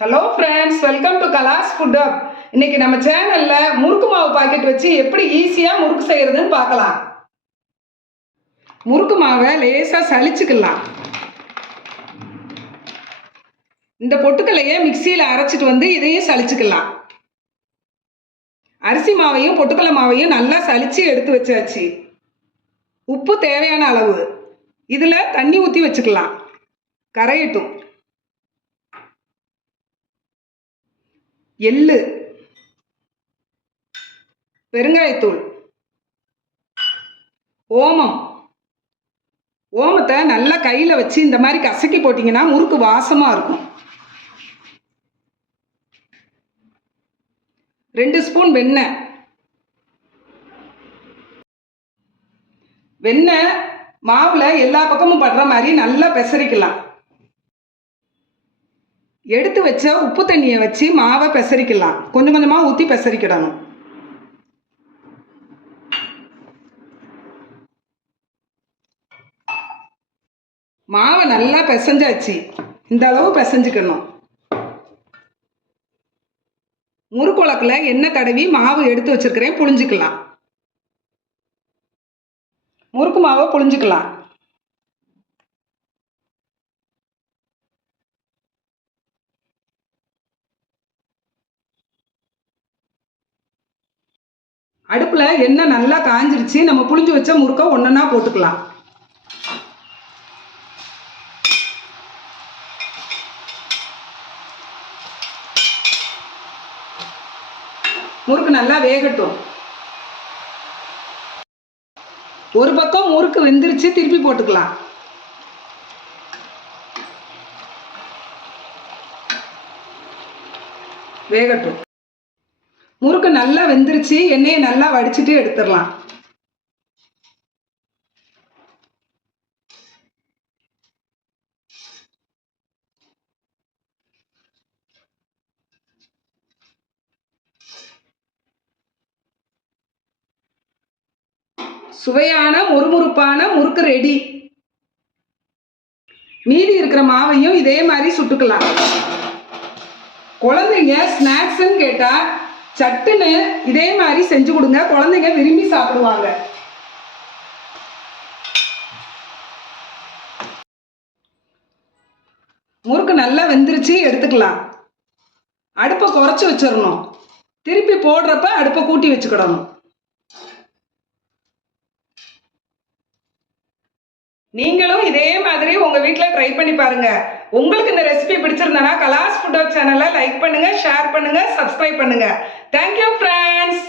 Hello friends welcome to Kalas food up இன்னைக்கு நம்ம சேனல்ல முறுக்கு மாவு பாக்கெட் வச்சு எப்படி ஈஸியாக முறுக்கு செய்யறதுன்னு பார்க்கலாம். முறுக்கு மாவை லேசாக சளிச்சுக்கலாம் இந்த பொட்டுக்கல்லையே மிக்சியில் அரைச்சிட்டு வந்து இதையும் சளிச்சுக்கலாம் அரிசி மாவையும் பொட்டுக்கலை மாவையும் நல்லா சளிச்சு எடுத்து வச்சாச்சு. உப்பு தேவையான அளவு. இதில் தண்ணி ஊற்றி வச்சுக்கலாம். கரையட்டும். எள்ளு. பெருங்காயத்தூள் ஓமம். ஓமத்தை நல்லா கையில் வச்சு இந்த மாதிரி கசக்கி போட்டிங்கன்னா முறுக்கு வாசமாக இருக்கும். ரெண்டு ஸ்பூன் வெண்ணெய் வெண்ணெய் மாவில் எல்லா பக்கமும் படுற மாதிரி நல்லா பெசரிக்கலாம். எடுத்து வச்ச உப்பு தண்ணியை வச்சு மாவை பெசரிக்கலாம். கொஞ்சம் கொஞ்சமாக ஊற்றி பெசரிக்கிடணும். மாவை நல்லா பிசைஞ்சாச்சு. இந்த அளவு பிசைஞ்சுக்கணும். முறுக்குழக்கில் எண்ணெய் தடவி மாவு எடுத்து வச்சிருக்கிறேன் புழிஞ்சிக்கலாம். முறுக்கு மாவை புழிஞ்சிக்கலாம். அடுப்பில் எண்ணெய் நல்லா காஞ்சிருச்சு நம்ம புளிஞ்சு வச்ச முறுக்கை ஒன்றா போட்டுக்கலாம். முறுக்கு நல்லா வேகட்டும். ஒரு பக்கம் முறுக்கு வெந்துருச்சு திருப்பி போட்டுக்கலாம். வேகட்டும். முறுக்கு நல்லா வெந்துருச்சு எண்ணெயை நல்லா வடிச்சிட்டு எடுத்துடலாம். சுவையான முறுமுறுப்பான முறுக்கு ரெடி. மீதி இருக்கிற மாவையும் இதே மாதிரி சுட்டுக்கலாம். குழந்தைங்க ஸ்நாக்ஸ்ன்னு கேட்டால் சட்டுன்னு இதே மாதிரி செஞ்சு கொடுங்க. குழந்தைங்க விரும்பி சாப்பிடுவாங்க. முறுக்கு நல்லா வெந்துருச்சு எடுத்துக்கலாம். அடுப்பை குறைச்சி வச்சிடணும். திருப்பி போடுறப்ப அடுப்பை கூட்டி வச்சுக்கிடணும். நீங்களும் இதே மாதிரி உங்க வீட்டில் ட்ரை பண்ணி பாருங்க. உங்களுக்கு இந்த ரெசிபி பிடிச்சிருந்தனா கலாஸ் ஃபுட் லைக் பண்ணுங்கள் ஷேர் பண்ணுங்கள் சப்ஸ்கிரைப் பண்ணுங்கள் தேங்க்யூ ஃப்ரெண்ட்ஸ்